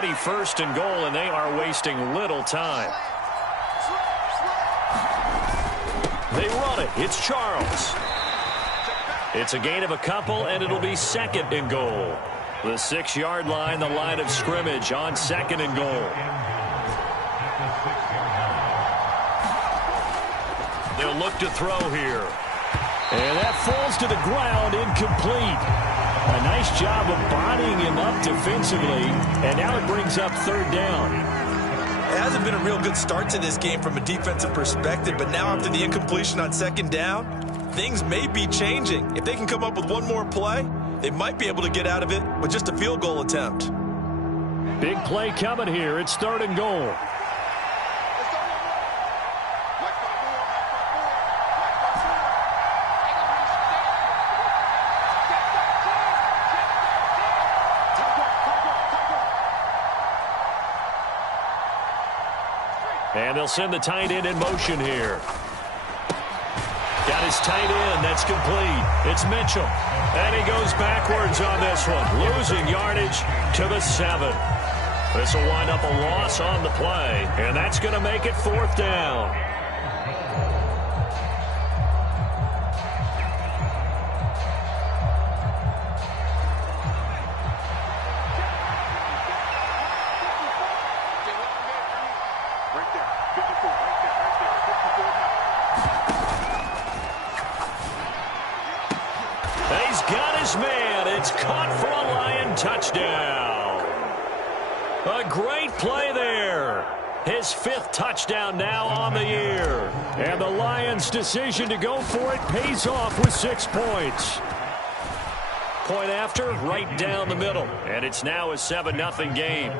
First and goal, and they are wasting little time. They run it. It's Charles. It's a gain of a couple, and it'll be second and goal. The 6-yard line, the line of scrimmage on second and goal. They'll look to throw here. And that falls to the ground, incomplete. A nice job of bodying him up defensively, and now it brings up third down. It hasn't been a real good start to this game from a defensive perspective, but now after the incompletion on second down, things may be changing. If they can come up with one more play, they might be able to get out of it with just a field goal attempt. Big play coming here. It's third and goal. And they'll send the tight end in motion here. Got his tight end. That's complete. It's Mitchell. And he goes backwards on this one. Losing yardage to the 7. This will wind up a loss on the play. And that's going to make it fourth down. He's got his man. It's caught for a Lion touchdown. A great play there. His 5th touchdown now on the year. And the Lions' decision to go for it pays off with 6 points. Point after, right down the middle. And it's now a 7-0 game.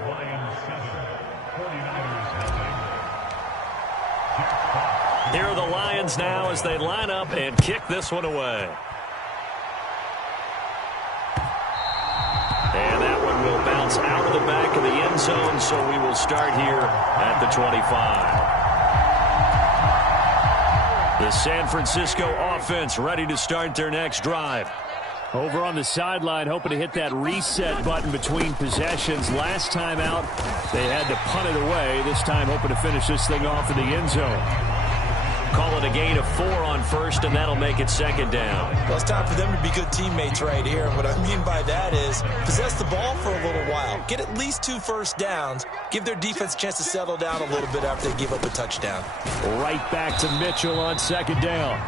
Here are the Lions now as they line up and kick this one away. And that one will bounce out of the back of the end zone, so we will start here at the 25. The San Francisco offense ready to start their next drive. Over on the sideline, hoping to hit that reset button between possessions. Last time out, they had to punt it away. This time, hoping to finish this thing off in the end zone. Call it a gain of 4 on first, and that'll make it second down. Well, it's time for them to be good teammates right here. And what I mean by that is possess the ball for a little while. Get at least 2 first downs. Give their defense a chance to settle down a little bit after they give up a touchdown. Right back to Mitchell on second down.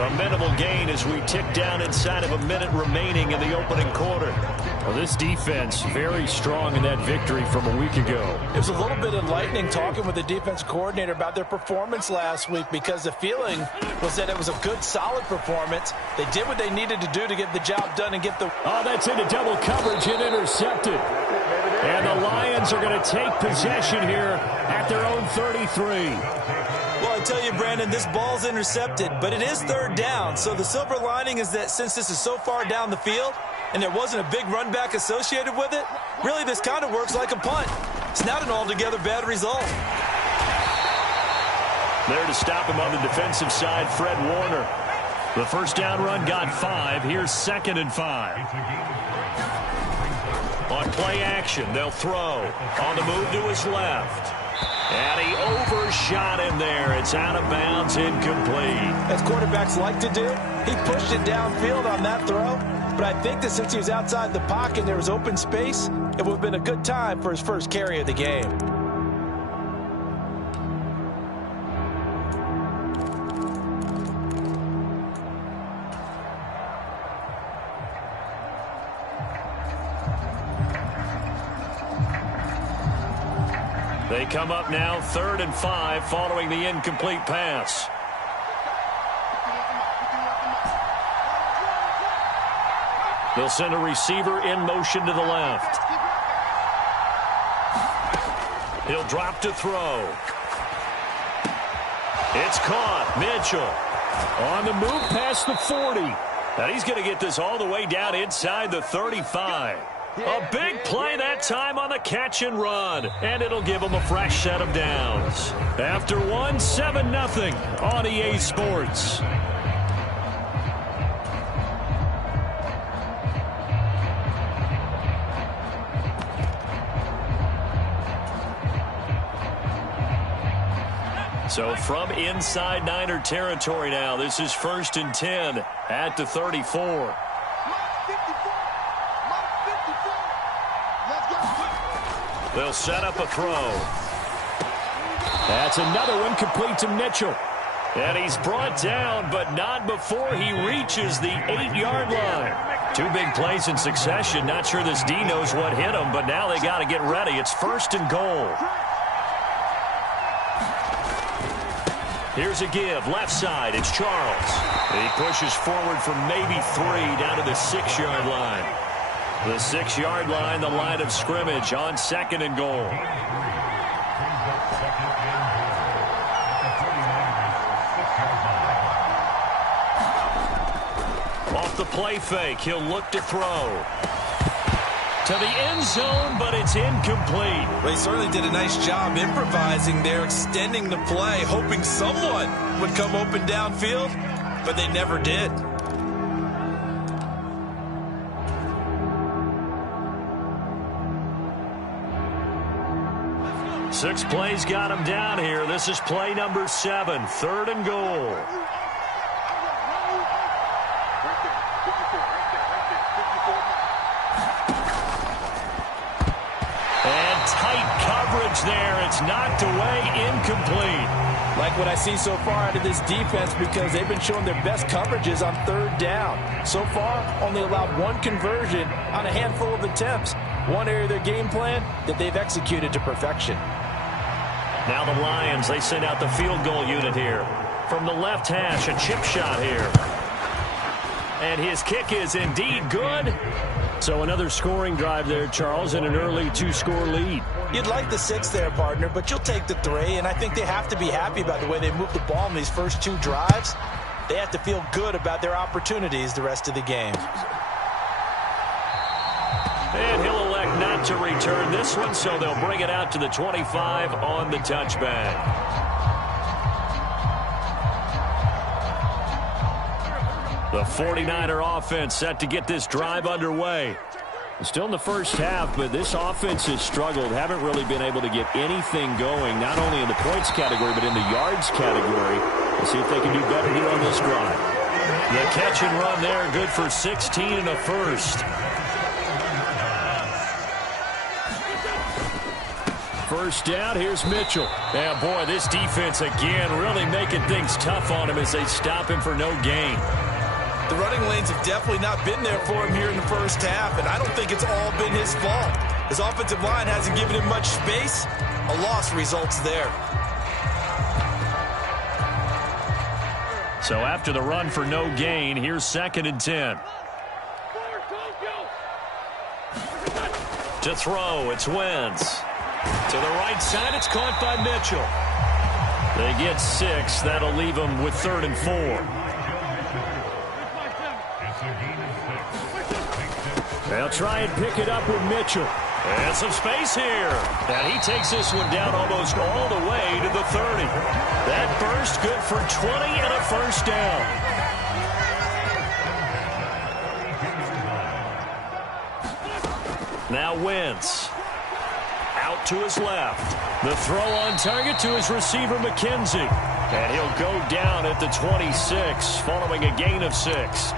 A minimal gain as we tick down inside of a minute remaining in the opening quarter. Well, this defense very strong in that victory from a week ago. It was a little bit enlightening talking with the defense coordinator about their performance last week, because the feeling was that it was a good, solid performance. They did what they needed to do to get the job done and get the... Oh, that's into double coverage and intercepted. And the Lions are going to take possession here at their own 33. Well, I tell you, Brandon, this ball's intercepted, but it is third down. So the silver lining is that since this is so far down the field and there wasn't a big run back associated with it, really this kind of works like a punt. It's not an altogether bad result. There to stop him on the defensive side, Fred Warner. The first down run got 5. Here's 2nd and 5. On play action, they'll throw. On the move to his left. And he overshot him there. It's out of bounds, incomplete. As quarterbacks like to do, he pushed it downfield on that throw. But I think that since he was outside the pocket and there was open space, it would have been a good time for his first carry of the game. They come up now 3rd and 5 following the incomplete pass. They'll send a receiver in motion to the left. He'll drop to throw. It's caught. Mitchell on the move past the 40. Now he's going to get this all the way down inside the 35. A big play that time on the catch and run, and it'll give them a fresh set of downs. After one, 7-0 on EA Sports. So from inside Niner territory now, this is 1st and 10 at the 34. They'll set up a throw. That's another one complete to Mitchell. And he's brought down, but not before he reaches the 8-yard line. 2 big plays in succession. Not sure this D knows what hit him, but now they got to get ready. It's 1st and goal. Here's a give. Left side, it's Charles. He pushes forward for maybe 3 down to the 6-yard line. The 6-yard line, the line of scrimmage on 2nd and goal. Off the play fake, he'll look to throw. To the end zone, but it's incomplete. Well, he certainly did a nice job improvising there, extending the play, hoping someone would come open downfield, but they never did. Six plays got him down here. This is play number 7, 3rd and goal. And tight coverage there. It's knocked away, incomplete. Like what I see so far out of this defense, because they've been showing their best coverages on 3rd down. So far, only allowed 1 conversion on a handful of attempts. One area of their game plan that they've executed to perfection. Now the Lions, they send out the field goal unit here. From the left hash, a chip shot here. And his kick is indeed good. So another scoring drive there, Charles, and an early 2-score lead. You'd like the 6 there, partner, but you'll take the 3, and I think they have to be happy about the way they moved the ball in these first 2 drives. They have to feel good about their opportunities the rest of the game. And he'll elect not to return this one, so they'll bring it out to the 25 on the touchback. The 49er offense set to get this drive underway. Still in the first half, but this offense has struggled. Haven't really been able to get anything going, not only in the points category, but in the yards category. Let's see if they can do better here on this drive. The catch and run there, good for 16 and a first. First down, here's Mitchell. Yeah, boy, this defense again really making things tough on him as they stop him for no gain. The running lanes have definitely not been there for him here in the first half, and I don't think it's all been his fault. His offensive line hasn't given him much space. A loss results there. So after the run for no gain, here's 2nd and 10. To throw, it's Wentz. To the right side, it's caught by Mitchell. They get 6. That'll leave them with 3rd and 4. They'll try and pick it up with Mitchell. And some space here. And he takes this one down almost all the way to the 30. That burst good for 20 and a first down. Now Wentz. Out to his left. The throw on target to his receiver, McKenzie. And he'll go down at the 26, following a gain of 6.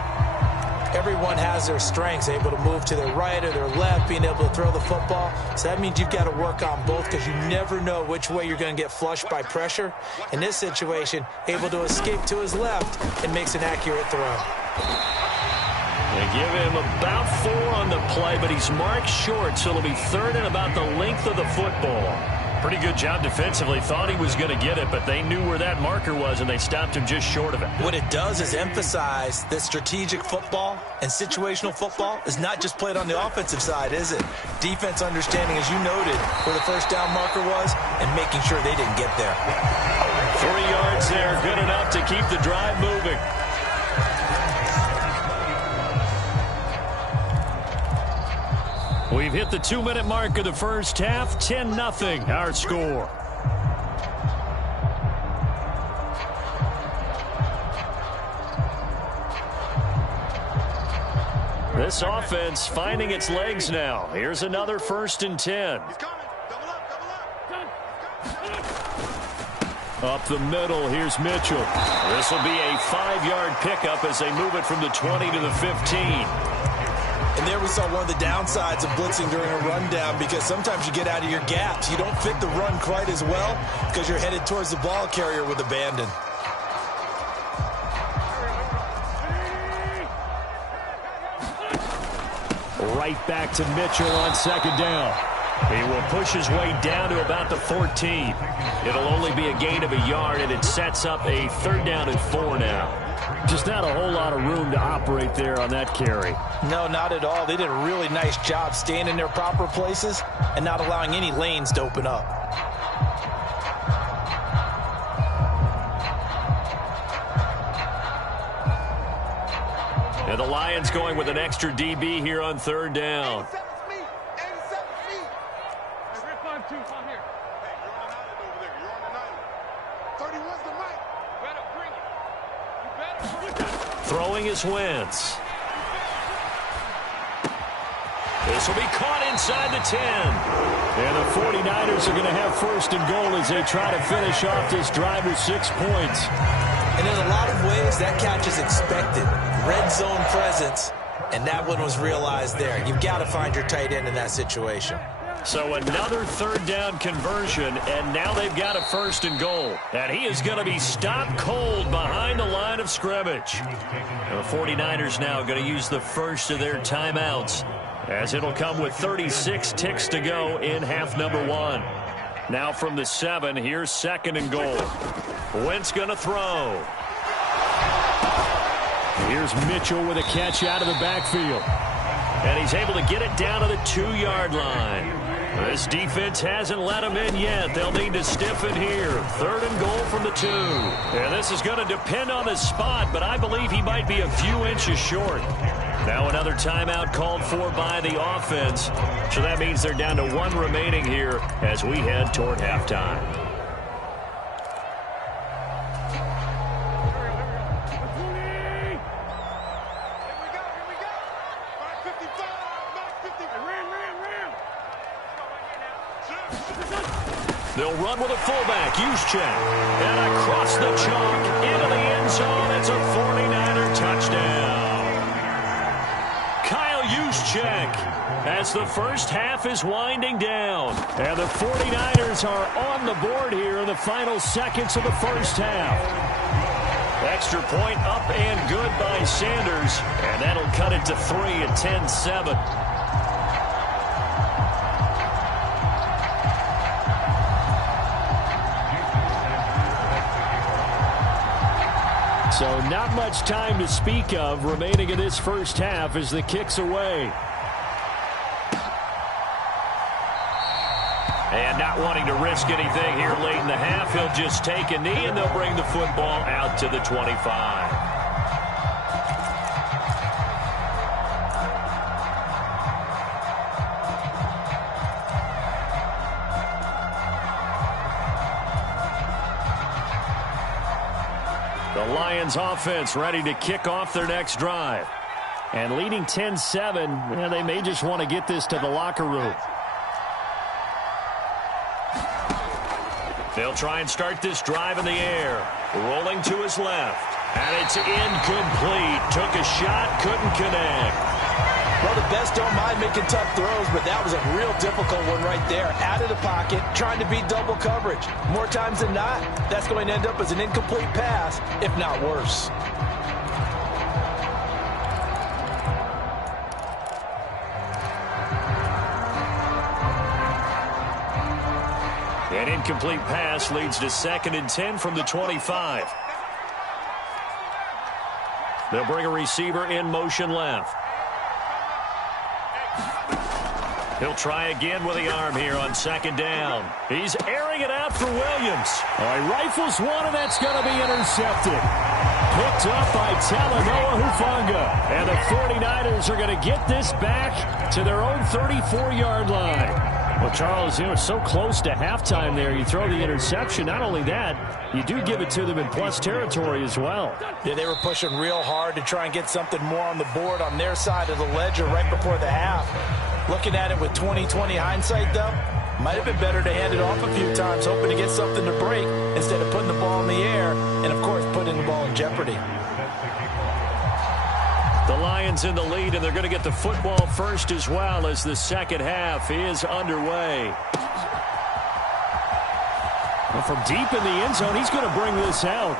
Everyone has their strengths, able to move to their right or their left, being able to throw the football. So that means you've got to work on both because you never know which way you're going to get flushed by pressure. In this situation, able to escape to his left and makes an accurate throw. They give him about 4 on the play, but he's marked short, so it'll be 3rd and about the length of the football. Pretty good job defensively. Thought he was going to get it, but they knew where that marker was, and they stopped him just short of it. What it does is emphasize that strategic football and situational football is not just played on the offensive side, is it? Defense understanding, as you noted, where the first down marker was and making sure they didn't get there. 3 yards there, good enough to keep the drive moving. We've hit the 2-minute mark of the first half. 10-0, our score. This offense finding its legs now. Here's another 1st and 10. Up the middle, here's Mitchell. This will be a 5-yard pickup as they move it from the 20 to the 15. And there we saw one of the downsides of blitzing during a rundown, because sometimes you get out of your gaps. You don't fit the run quite as well because you're headed towards the ball carrier with abandon. Right back to Mitchell on second down. He will push his way down to about the 14. It'll only be a gain of a yard, and it sets up a 3rd down and 4 now. Just not a whole lot of room to operate there on that carry. No, not at all. They did a really nice job staying in their proper places and not allowing any lanes to open up. And the Lions going with an extra DB here on 3rd down. Throwing is Wentz. This will be caught inside the 10. And the 49ers are going to have 1st and goal as they try to finish off this drive with 6 points. And in a lot of ways, that catch is expected. Red zone presence, and that one was realized there. You've got to find your tight end in that situation. So another 3rd down conversion, and now they've got a 1st and goal. And he is going to be stopped cold behind the line of scrimmage. And the 49ers now going to use the first of their timeouts, as it'll come with 36 ticks to go in half number 1. Now from the 7, here's 2nd and goal. Wentz going to throw. Here's Mitchell with a catch out of the backfield. And he's able to get it down to the 2-yard line. This defense hasn't let him in yet. They'll need to stiffen here. 3rd and goal from the 2. And this is going to depend on his spot, but I believe he might be a few inches short. Now another timeout called for by the offense. So that means they're down to 1 remaining here as we head toward halftime. They'll run with a fullback, Juszczyk. And across the chalk into the end zone. It's a 49er touchdown. Kyle Juszczyk, as the first half is winding down. And the 49ers are on the board here in the final seconds of the first half. Extra point up and good by Sanders. And that'll cut it to 3 at 10-7. So not much time to speak of remaining in this first half as the kick's away. And not wanting to risk anything here late in the half, he'll just take a knee and they'll bring the football out to the 25. The Lions offense ready to kick off their next drive. And leading 10-7, they may just want to get this to the locker room. They'll try and start this drive in the air. Rolling to his left. And it's incomplete. Took a shot, couldn't connect. Well, the best don't mind making tough throws, but that was a real difficult one right there. Out of the pocket, trying to beat double coverage. More times than not, that's going to end up as an incomplete pass, if not worse. An incomplete pass leads to 2nd and 10 from the 25. They'll bring a receiver in motion left. He'll try again with the arm here on 2nd down. He's airing it out for Williams. He rifles one, and that's going to be intercepted. Picked up by Talanoa Hufanga. And the 49ers are going to get this back to their own 34-yard line. Well, Charles, so close to halftime there. You throw the interception. Not only that, you do give it to them in plus territory as well. Yeah, they were pushing real hard to try and get something more on the board on their side of the ledger right before the half. Looking at it with 20/20 hindsight, though, Might have been better to hand it off a few times, hoping to get something to break, instead of putting the ball in the air and, of course, putting the ball in jeopardy. The Lions in the lead, and they're going to get the football first as well as the second half is underway. Well, from deep in the end zone, he's going to bring this out.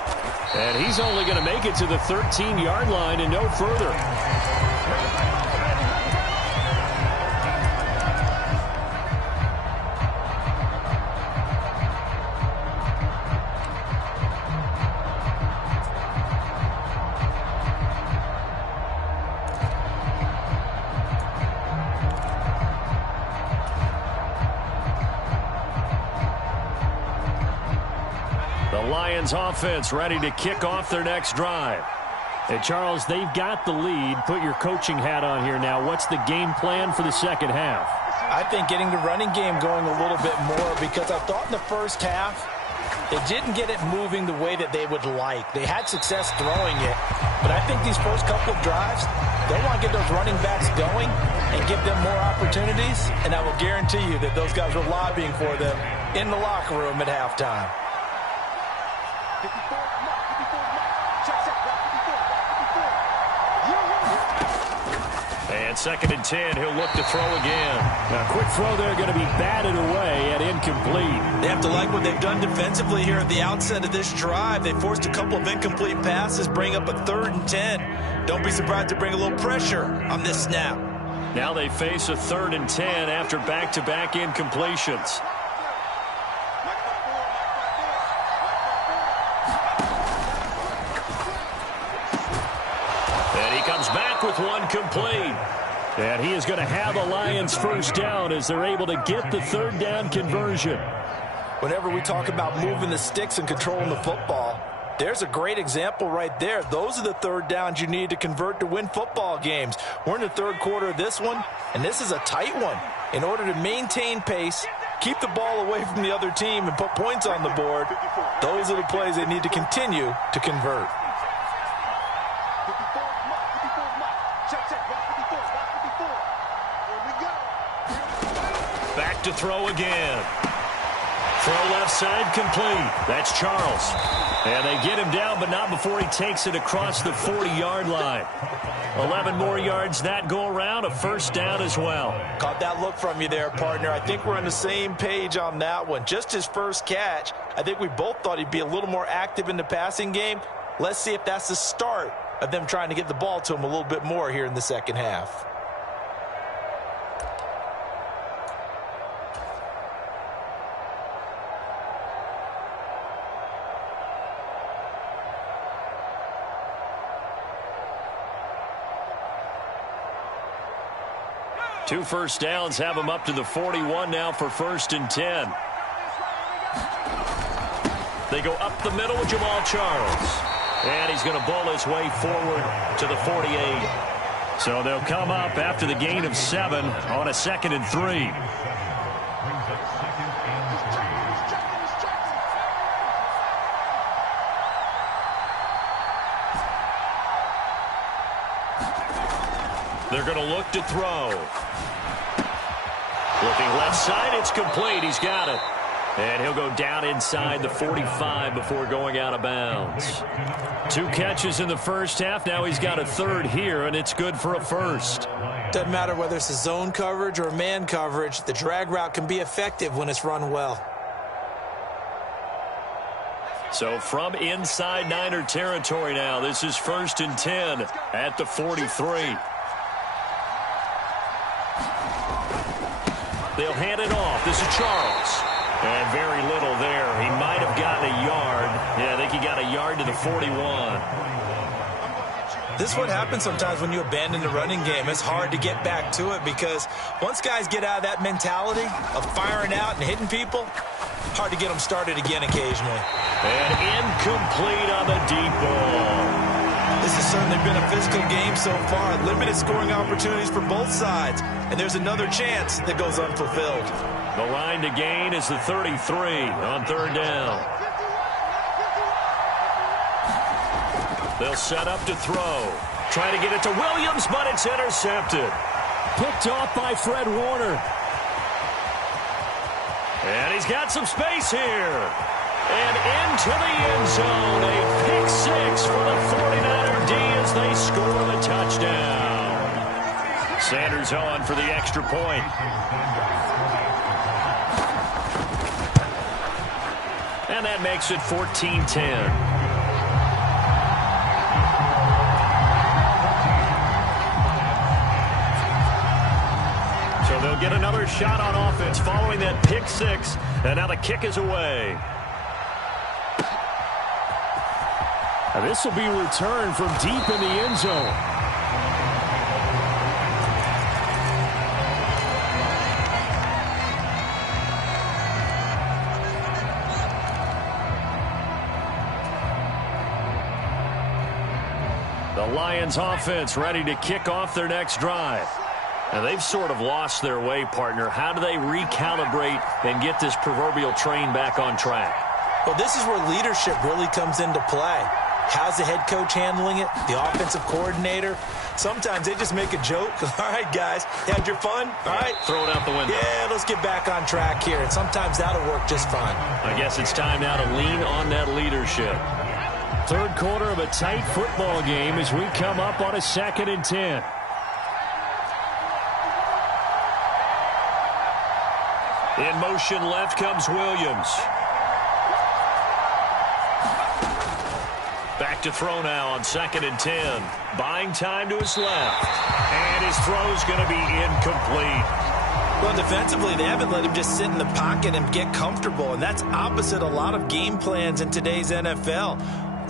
And he's only going to make it to the 13-yard line and no further. Offense ready to kick off their next drive. And Charles, they've got the lead. Put your coaching hat on here now. What's the game plan for the second half? I think getting the running game going a little bit more, because I thought in the first half they didn't get it moving the way that they would like. They had success throwing it, but I think these first couple of drives, they want to get those running backs going and give them more opportunities, and I will guarantee you that those guys were lobbying for them in the locker room at halftime. And 2nd and 10, he'll look to throw again. A quick throw there, going to be batted away and incomplete. They have to like what they've done defensively here at the outset of this drive. They forced a couple of incomplete passes, bring up a 3rd and 10. Don't be surprised to bring a little pressure on this snap. Now they face a 3rd and 10 after back-to-back incompletions. With one complete. And he is going to have a Lions first down as they're able to get the 3rd down conversion. Whenever we talk about moving the sticks and controlling the football, there's a great example right there. Those are the 3rd downs you need to convert to win football games. We're in the 3rd quarter of this one, and this is a tight one. In order to maintain pace, keep the ball away from the other team, and put points on the board, those are the plays they need to continue to convert. Back to throw again. Throw left side complete. That's Charles. And they get him down, but not before he takes it across the 40-yard line. 11 more yards that go around, a first down as well. Caught that look from you there, partner. I think we're on the same page on that one. Just his first catch, I think we both thought he'd be a little more active in the passing game. Let's see if that's the start of them trying to get the ball to him a little bit more here in the second half. Two first downs have him up to the 41 now for 1st and 10. They go up the middle with Jamal Charles. And he's going to bowl his way forward to the 48. So they'll come up after the gain of 7 on a 2nd and 3. They're going to look to throw. Looking left side, it's complete. He's got it. And he'll go down inside the 45 before going out of bounds. 2 catches in the first half. Now he's got a 3rd here, and it's good for a first. Doesn't matter whether it's a zone coverage or a man coverage. The drag route can be effective when it's run well. So from inside Niner territory now, this is 1st and 10 at the 43. They'll hand it off. This is Charles. And very little there. He might have gotten a yard. Yeah, I think he got a yard to the 41. This is what happens sometimes when you abandon the running game. It's hard to get back to it because once guys get out of that mentality of firing out and hitting people, hard to get them started again occasionally. And incomplete on the deep ball. This has certainly been a physical game so far. Limited scoring opportunities for both sides. And there's another chance that goes unfulfilled. The line to gain is the 33 on 3rd down. They'll set up to throw. Try to get it to Williams, but it's intercepted. Picked off by Fred Warner. And he's got some space here. And into the end zone. A pick six for the 49er D as they score the touchdown. Sanders on for the extra point. And that makes it 14-10. So they'll get another shot on offense following that pick six. And now the kick is away. Now this will be returned from deep in the end zone. The Lions offense ready to kick off their next drive. And they've sort of lost their way, partner. How do they recalibrate and get this proverbial train back on track? Well, this is where leadership really comes into play. How's the head coach handling it? The offensive coordinator? Sometimes they just make a joke. All right, guys, had your fun? All right. Throw it out the window. Yeah, let's get back on track here. And sometimes that'll work just fine. I guess it's time now to lean on that leadership. Third quarter of a tight football game as we come up on a 2nd and 10. In motion left comes Williams. Back to throw now on 2nd and 10. Buying time to his left. And his throw's going to be incomplete. Well, defensively, they haven't let him just sit in the pocket and get comfortable, and that's opposite a lot of game plans in today's NFL.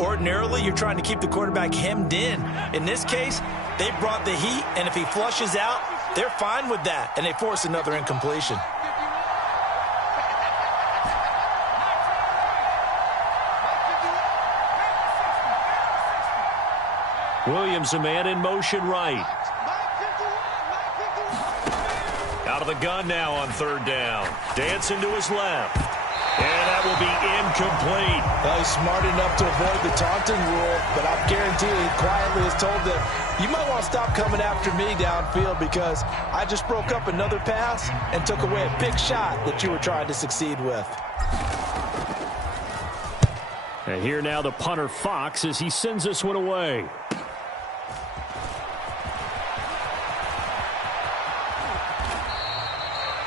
Ordinarily, you're trying to keep the quarterback hemmed in. In this case, they brought the heat, and if he flushes out, they're fine with that, and they force another incompletion. Williams, a man in motion right. Out of the gun now on 3rd down. Dancing to his left. And that will be incomplete. Well, he's smart enough to avoid the taunting rule, but I guarantee he quietly has told them, you might want to stop coming after me downfield because I just broke up another pass and took away a big shot that you were trying to succeed with. And here now the punter Fox as he sends this one away.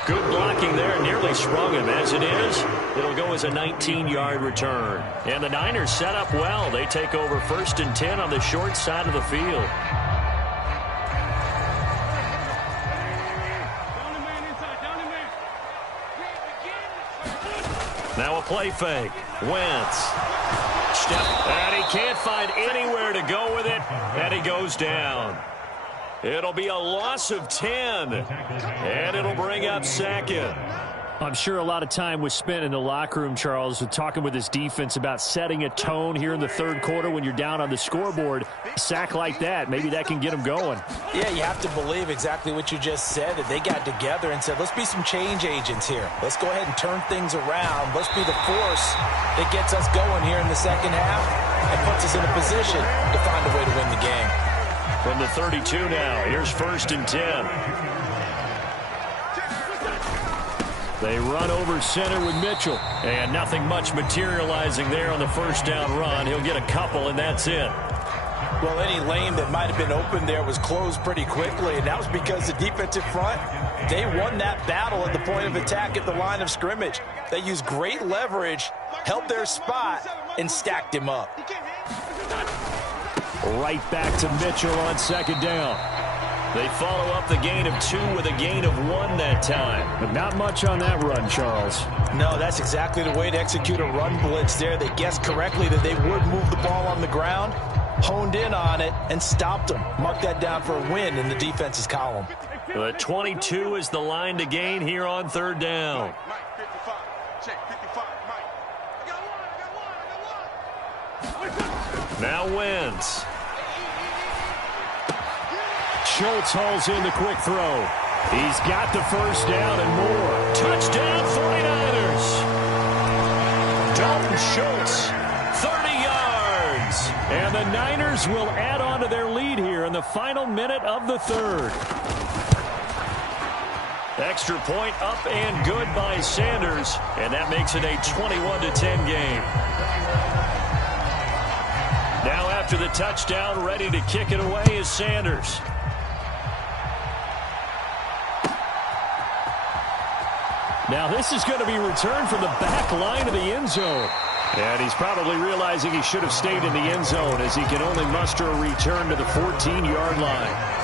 Good blocking there, nearly sprung him. As it is, it'll go as a 19-yard return. And the Niners set up well. They take over 1st and 10 on the short side of the field. Now a play fake. Wentz. Step, and he can't find anywhere to go with it, and he goes down. It'll be a loss of 10, and it'll bring up 2nd. I'm sure a lot of time was spent in the locker room, Charles, with talking with his defense about setting a tone here in the 3rd quarter when you're down on the scoreboard. A sack like that, maybe that can get them going. Yeah, you have to believe exactly what you just said, that they got together and said, let's be some change agents here. Let's go ahead and turn things around. Let's be the force that gets us going here in the 2nd half and puts us in a position to find a way to win the game. From the 32 now, here's 1st and 10. They run over center with Mitchell. And nothing much materializing there on the 1st down run. He'll get a couple, and that's it. Well, any lane that might have been open there was closed pretty quickly, and that was because the defensive front, they won that battle at the point of attack at the line of scrimmage. They used great leverage, held their spot, and stacked him up. Right back to Mitchell on 2nd down. They follow up the gain of 2 with a gain of 1 that time. But not much on that run, Charles. No, that's exactly the way to execute a run blitz there. They guessed correctly that they would move the ball on the ground, honed in on it, and stopped them. Mark that down for a win in the defense's column. The 22 is the line to gain here on 3rd down. Now Wentz. Schultz hauls in the quick throw. He's got the 1st down and more. Touchdown 49ers. Dalton Schultz, 30 yards. And the Niners will add on to their lead here in the final minute of the 3rd. Extra point up and good by Sanders, and that makes it a 21-10 game. Now after the touchdown, ready to kick it away is Sanders. Now this is going to be returned from the back line of the end zone. And he's probably realizing he should have stayed in the end zone as he can only muster a return to the 14-yard line.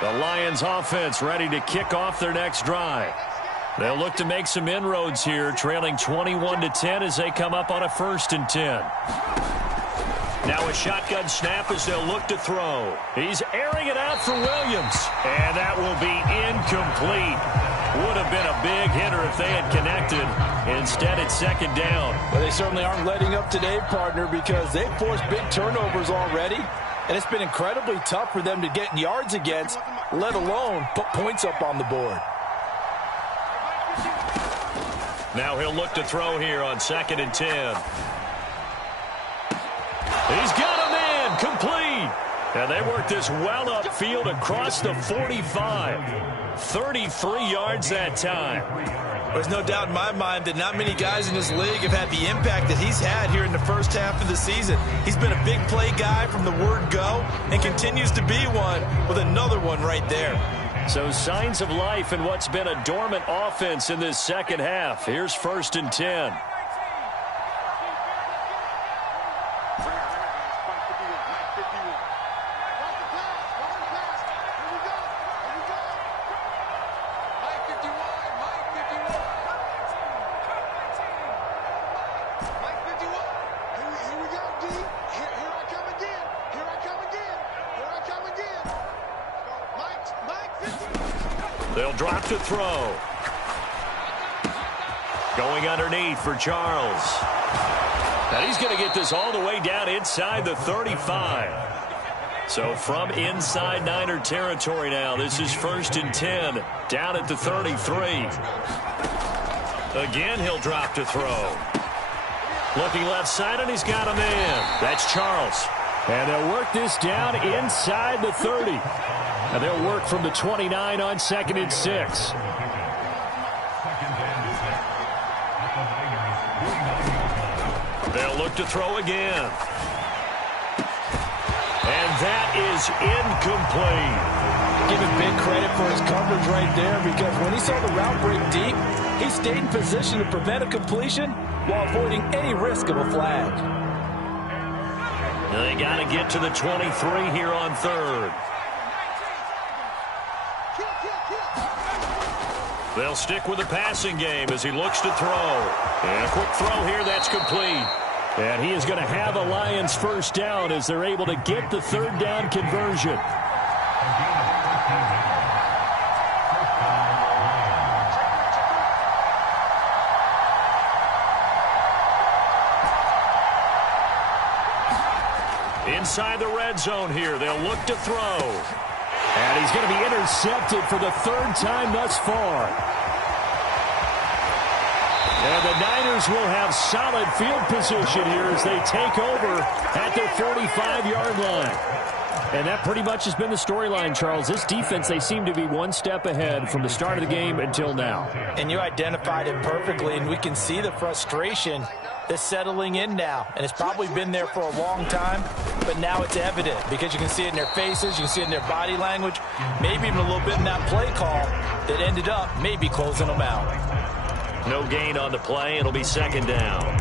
The Lions offense ready to kick off their next drive. They'll look to make some inroads here, trailing 21-10 as they come up on a 1st and 10. Now a shotgun snap as they'll look to throw. He's airing it out for Williams. And that will be incomplete. Would have been a big hitter if they had connected. Instead, it's 2nd down. Well, they certainly aren't letting up today, partner, because they've forced big turnovers already. And it's been incredibly tough for them to get yards against, let alone put points up on the board. Now he'll look to throw here on 2nd and 10. He's got a man complete. And they work this well upfield across the 45. 33 yards that time. There's no doubt in my mind that not many guys in this league have had the impact that he's had here in the first half of the season. He's been a big play guy from the word go and continues to be one with another one right there. So signs of life in what's been a dormant offense in this second half. Here's 1st and 10. They'll drop to throw. Going underneath for Charles. And he's going to get this all the way down inside the 35. So from inside Niner territory now, this is 1st and 10, down at the 33. Again, he'll drop to throw. Looking left side, and he's got a man. That's Charles. And they'll work this down inside the 30. And they'll work from the 29 on 2nd and 6. They'll look to throw again. And that is incomplete. Give him big credit for his coverage right there, because when he saw the route break deep, he stayed in position to prevent a completion while avoiding any risk of a flag. They got to get to the 23 here on 3rd. They'll stick with the passing game as he looks to throw. And a quick throw here, that's complete. And he is going to have a Lions 1st down as they're able to get the 3rd down conversion. Inside the red zone here, they'll look to throw. And he's going to be intercepted for the 3rd time thus far. And the Niners will have solid field position here as they take over at their 45-yard line. And that pretty much has been the storyline, Charles. This defense, they seem to be one step ahead from the start of the game until now. And you identified it perfectly, and we can see the frustration that's settling in now. And it's probably been there for a long time, but now it's evident because you can see it in their faces, you can see it in their body language, maybe even a little bit in that play call that ended up maybe closing them out. No gain on the play. It'll be 2nd down.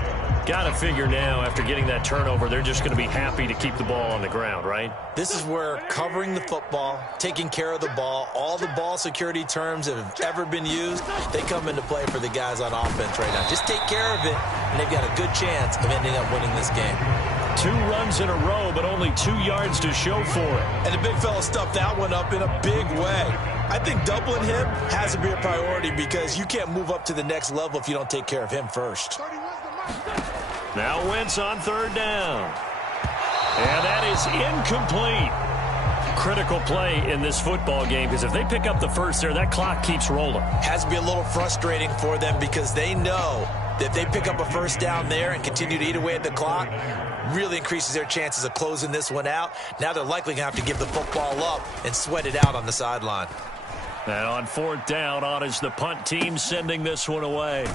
Got to figure now, after getting that turnover, they're just going to be happy to keep the ball on the ground, right? This is where covering the football, taking care of the ball, all the ball security terms that have ever been used, they come into play for the guys on offense right now. Just take care of it, and they've got a good chance of ending up winning this game. 2 runs in a row, but only 2 yards to show for it. And the big fella stuffed that one up in a big way. I think doubling him has to be a priority because you can't move up to the next level if you don't take care of him first. Now Wentz on 3rd down. And that is incomplete. Critical play in this football game because if they pick up the 1st there, that clock keeps rolling. Has to be a little frustrating for them because they know If they pick up a first down there and continue to eat away at the clock, really increases their chances of closing this one out. Now they're likely going to have to give the football up and sweat it out on the sideline. And on fourth down, on is the punt team sending this one away. They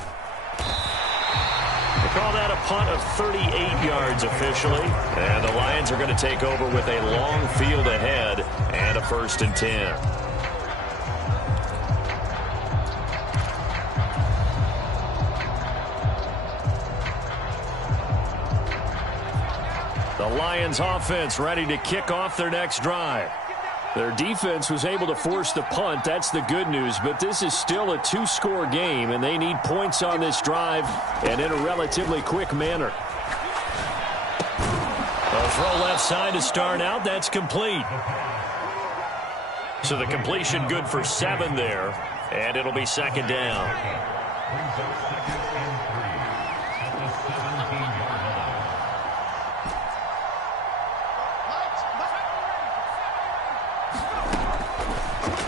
call that a punt of 38 yards officially. And the Lions are going to take over with a long field ahead and a 1st and 10. The Lions offense ready to kick off their next drive. Their defense was able to force the punt. That's the good news. But this is still a 2-score game, and they need points on this drive and in a relatively quick manner. A throw left side to start out. That's complete. So the completion good for 7 there, and it'll be 2nd down.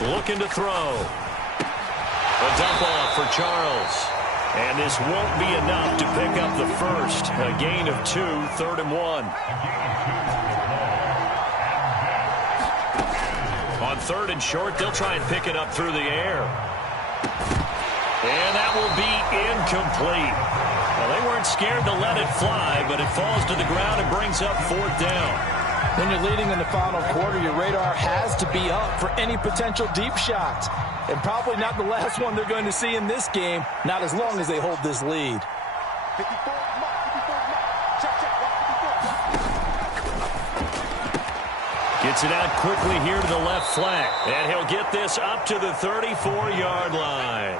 Looking to throw. A dump off for Charles. And this won't be enough to pick up the first. A gain of 2, 3rd and 1. On 3rd and short, they'll try and pick it up through the air. And that will be incomplete. Well, they weren't scared to let it fly, but it falls to the ground and brings up 4th down. When you're leading in the final quarter, your radar has to be up for any potential deep shots. And probably not the last one they're going to see in this game, not as long as they hold this lead. Gets it out quickly here to the left flank. And he'll get this up to the 34-yard line.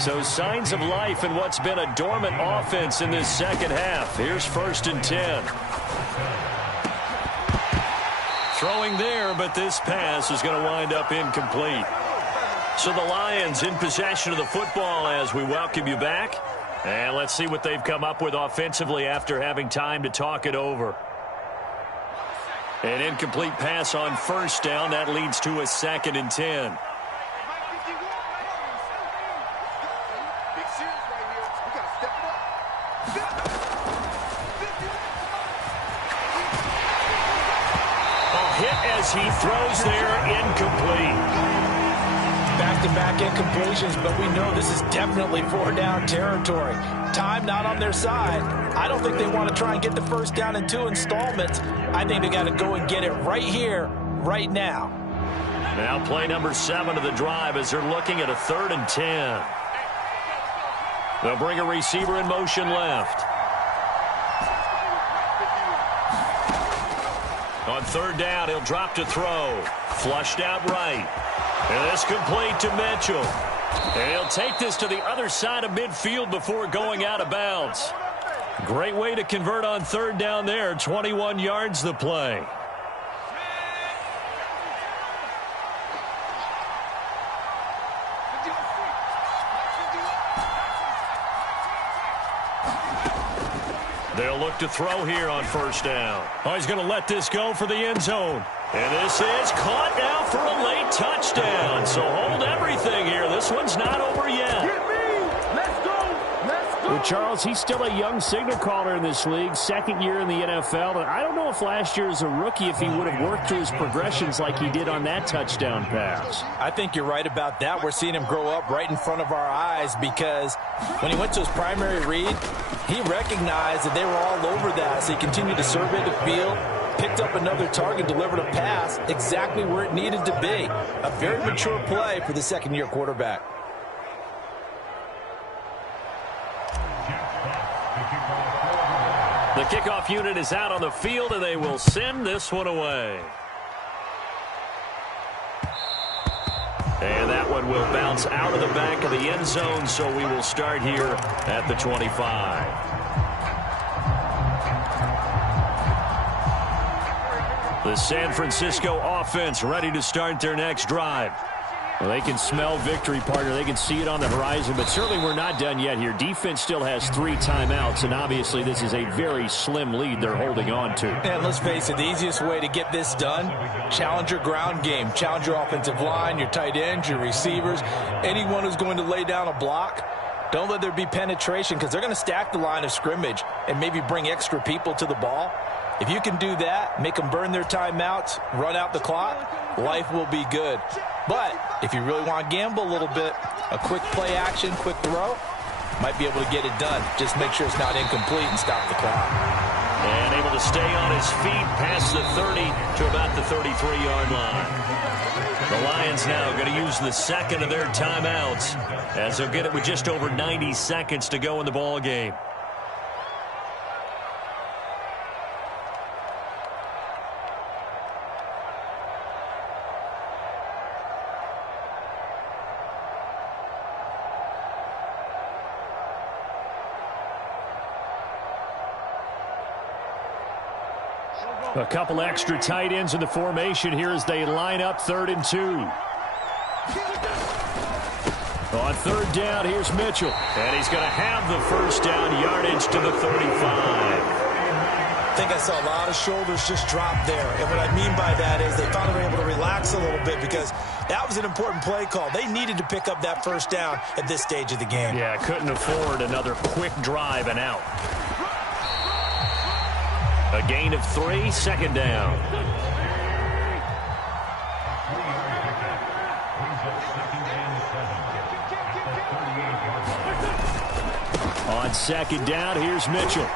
So signs of life in what's been a dormant offense in this second half. Here's 1st and 10. Throwing there, but this pass is going to wind up incomplete. So the Lions in possession of the football as we welcome you back. And let's see what they've come up with offensively after having time to talk it over. An incomplete pass on 1st down. That leads to a 2nd and 10. As he throws there, incomplete. Back-to-back incompletions, but we know this is definitely 4-down territory. Time not on their side. I don't think they want to try and get the first down in 2 installments. I think they got to go and get it right here, right now. Now play number 7 of the drive as they're looking at a 3rd and 10. They'll bring a receiver in motion left. On 3rd down, he'll drop to throw. Flushed out right. And it's complete to Mitchell. And he'll take this to the other side of midfield before going out of bounds. Great way to convert on 3rd down there. 21 yards the play. They'll look to throw here on 1st down. Oh, he's going to let this go for the end zone. And this is caught now for a late touchdown. So hold everything here. This one's not over yet. Let's go. Well, Charles, he's still a young signal caller in this league, 2nd year in the NFL. And I don't know if last year as a rookie if he would have worked through his progressions like he did on that touchdown pass. I think you're right about that. We're seeing him grow up right in front of our eyes because when he went to his primary read, he recognized that they were all over that, so he continued to survey the field, picked up another target, delivered a pass exactly where it needed to be. A very mature play for the 2nd-year quarterback. The kickoff unit is out on the field, and they will send this one away. And that one will bounce out of the back of the end zone, so we will start here at the 25. The San Francisco offense ready to start their next drive. Well, they can smell victory, partner. They can see it on the horizon, but certainly we're not done yet here. Defense still has 3 timeouts, and obviously this is a very slim lead they're holding on to. And let's face it, the easiest way to get this done, challenge your ground game. Challenge your offensive line, your tight ends, your receivers, anyone who's going to lay down a block. Don't let there be penetration because they're going to stack the line of scrimmage and maybe bring extra people to the ball. If you can do that, make them burn their timeouts, run out the clock, life will be good. But if you really want to gamble a little bit, a quick play action, quick throw, might be able to get it done. Just make sure it's not incomplete and stop the clock. And able to stay on his feet past the 30 to about the 33-yard line. The Lions now going to use the second of their timeouts as they'll get it with just over 90 seconds to go in the ball game. A couple extra tight ends in the formation here as they line up 3rd and 2. On 3rd down, here's Mitchell. And he's going to have the first down, yardage to the 35. I think I saw a lot of shoulders just drop there. And what I mean by that is they finally were able to relax a little bit because that was an important play call. They needed to pick up that first down at this stage of the game. Yeah, couldn't afford another quick drive and out. A gain of 3, 2nd down. On 2nd down, here's Mitchell.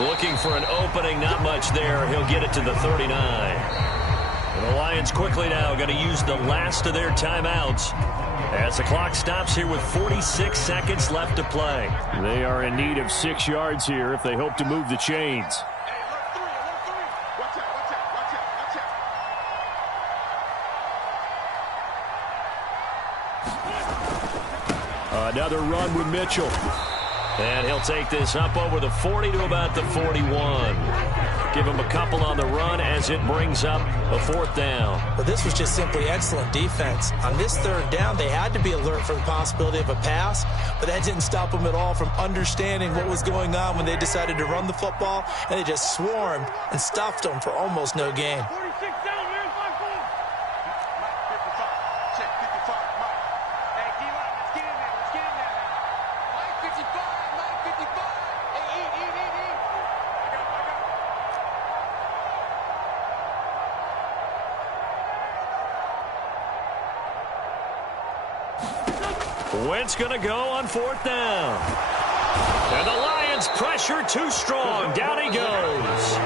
Looking for an opening, not much there. He'll get it to the 39. And the Lions quickly now going to use the last of their timeouts as the clock stops here with 46 seconds left to play. They are in need of 6 yards here if they hope to move the chains. Another run with Mitchell. And he'll take this up over the 40 to about the 41. Give him a couple on the run as it brings up a 4th down. But this was just simply excellent defense. On this 3rd down, they had to be alert for the possibility of a pass, but that didn't stop them at all from understanding what was going on when they decided to run the football, and they just swarmed and stuffed them for almost no gain. Wentz going to go on 4th down. And the Lions pressure too strong. Down he goes.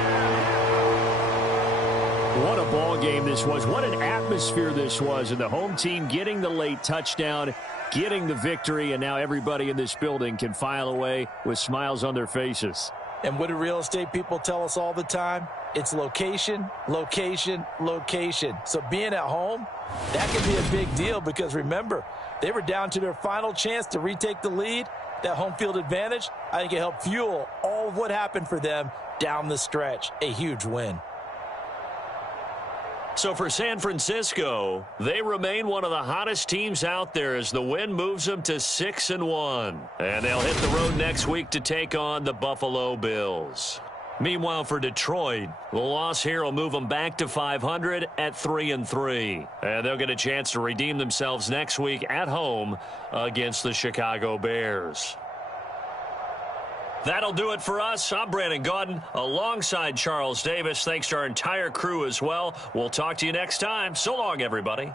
What a ball game this was. What an atmosphere this was. And the home team getting the late touchdown, getting the victory, and now everybody in this building can file away with smiles on their faces. And what do real estate people tell us all the time? It's location, location, location. So being at home, that can be a big deal because remember, they were down to their final chance to retake the lead. That home field advantage, I think it helped fuel all of what happened for them down the stretch. A huge win. So for San Francisco, they remain one of the hottest teams out there as the win moves them to 6-1. And they'll hit the road next week to take on the Buffalo Bills. Meanwhile, for Detroit, the loss here will move them back to 500 at 3-3. And they'll get a chance to redeem themselves next week at home against the Chicago Bears. That'll do it for us. I'm Brandon Gaudin alongside Charles Davis. Thanks to our entire crew as well. We'll talk to you next time. So long, everybody.